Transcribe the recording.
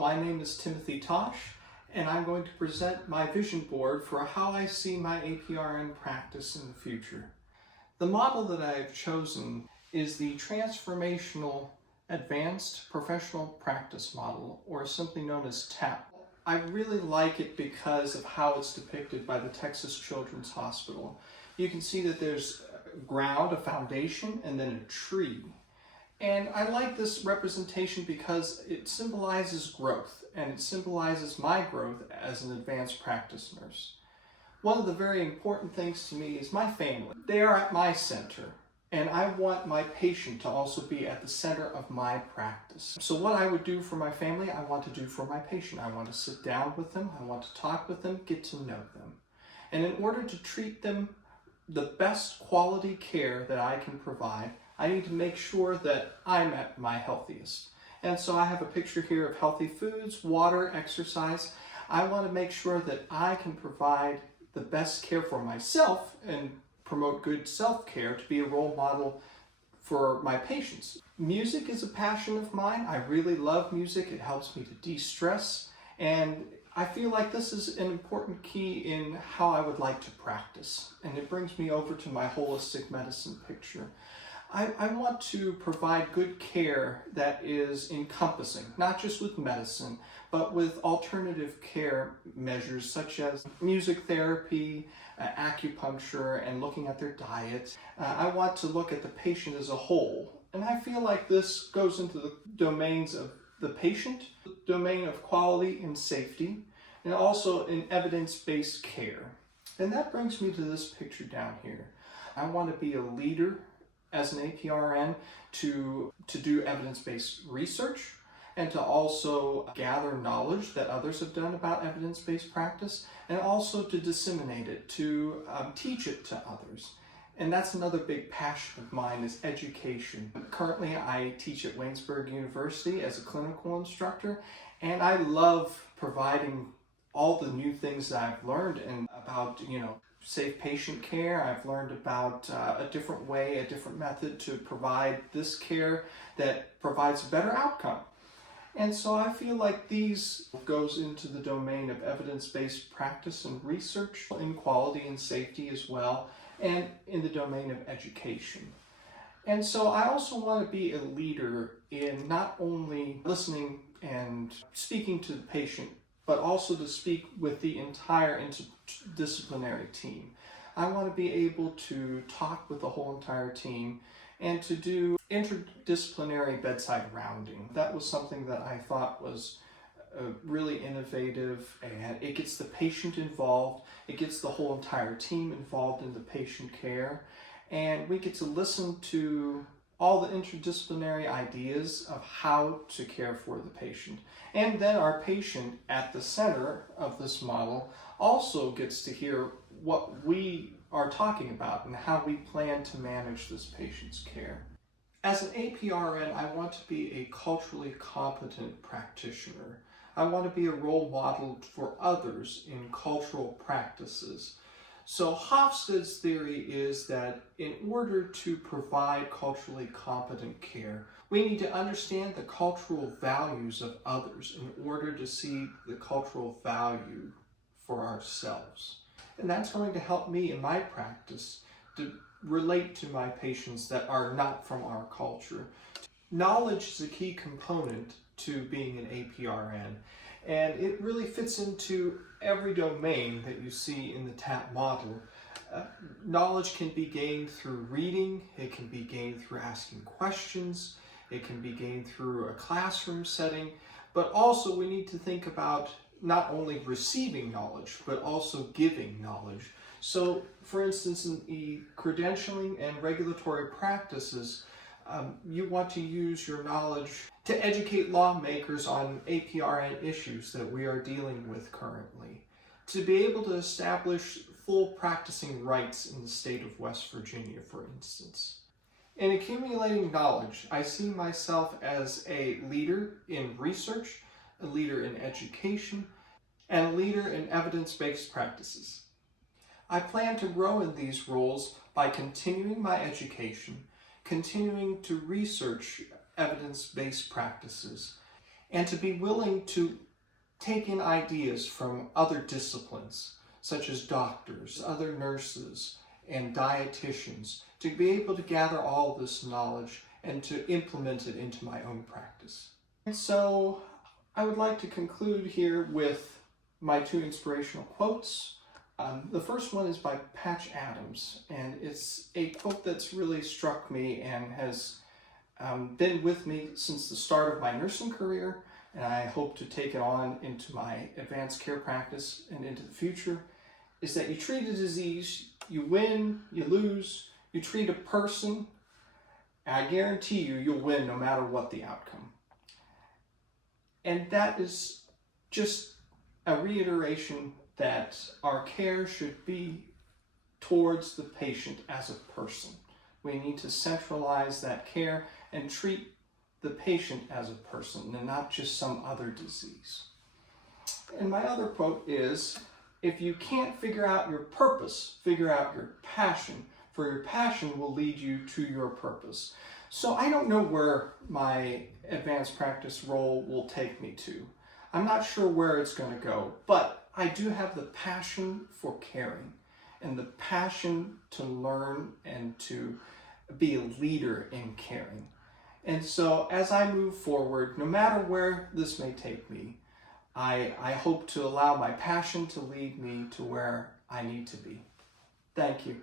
my name is Tosh, and I'm going to present my vision board for how I see my APRN practice in the future. The model that I've chosen is the Transformational Advanced Professional Practice Model, or simply known as TAP. I really like it because of how it's depicted by the Texas Children's Hospital. You can see that there's ground, a foundation, and then a tree. And I like this representation because it symbolizes growth, and it symbolizes my growth as an advanced practice nurse. One of the very important things to me is my family. They are at my center, and I want my patient to also be at the center of my practice. So what I would do for my family, I want to do for my patient. I want to sit down with them, I want to talk with them, get to know them. And in order to treat them the best quality care that I can provide, I need to make sure that I'm at my healthiest. And so I have a picture here of healthy foods, water, exercise. I want to make sure that I can provide the best care for myself and promote good self-care to be a role model for my patients. Music is a passion of mine. I really love music. It helps me to de-stress, and I feel like this is an important key in how I would like to practice. And it brings me over to my holistic medicine picture. I want to provide good care that is encompassing, not just with medicine, but with alternative care measures such as music therapy, acupuncture, and looking at their diet. I want to look at the patient as a whole. And I feel like this goes into the domains of the patient, the domain of quality and safety, and also in evidence-based care. And that brings me to this picture down here. I want to be a leader as an APRN to do evidence-based research and to also gather knowledge that others have done about evidence-based practice, and also to disseminate it, to teach it to others. And that's another big passion of mine, is education. Currently, I teach at Waynesburg University as a clinical instructor, and I love providing all the new things that I've learned and about, safe patient care. I've learned about a different way, a different method to provide this care that provides a better outcome. And so I feel like these goes into the domain of evidence-based practice and research in quality and safety as well, and in the domain of education. And so I also want to be a leader in not only listening and speaking to the patient, but also to speak with the entire interdisciplinary team. I want to be able to talk with the whole entire team and to do interdisciplinary bedside rounding. That was something that I thought was really innovative, and it gets the patient involved, it gets the whole entire team involved in the patient care, and we get to listen to all the interdisciplinary ideas of how to care for the patient. And then our patient at the center of this model also gets to hear what we are talking about and how we plan to manage this patient's care. As an APRN, I want to be a culturally competent practitioner. I want to be a role model for others in cultural practices. So Hofstede's theory is that in order to provide culturally competent care, we need to understand the cultural values of others in order to see the cultural value for ourselves. And that's going to help me in my practice to relate to my patients that are not from our culture. Knowledge is a key component to being an APRN, and it really fits into every domain that you see in the TAP model. Knowledge can be gained through reading, it can be gained through asking questions, it can be gained through a classroom setting, but also we need to think about not only receiving knowledge, but also giving knowledge. So, for instance, in the credentialing and regulatory practices, you want to use your knowledge to educate lawmakers on APRN issues that we are dealing with currently, to be able to establish full practicing rights in the state of West Virginia, for instance. In accumulating knowledge, I see myself as a leader in research, a leader in education, and a leader in evidence-based practices. I plan to grow in these roles by continuing my education, continuing to research evidence-based practices, and to be willing to take in ideas from other disciplines, such as doctors, other nurses, and dietitians, to be able to gather all this knowledge and to implement it into my own practice. And so I would like to conclude here with my two inspirational quotes. The first one is by Patch Adams, and it's a quote that's really struck me and has been with me since the start of my nursing career, and I hope to take it on into my advanced care practice and into the future, is that you treat a disease, you win, you lose. You treat a person, and I guarantee you'll win no matter what the outcome. And that is just a reiteration that our care should be towards the patient as a person. We need to centralize that care and treat the patient as a person and not just some other disease. And my other quote is, if you can't figure out your purpose, figure out your passion, for your passion will lead you to your purpose. So I don't know where my advanced practice role will take me to. I'm not sure where it's going to go, but I do have the passion for caring and the passion to learn and to be a leader in caring. And so as I move forward, no matter where this may take me, I hope to allow my passion to lead me to where I need to be. Thank you.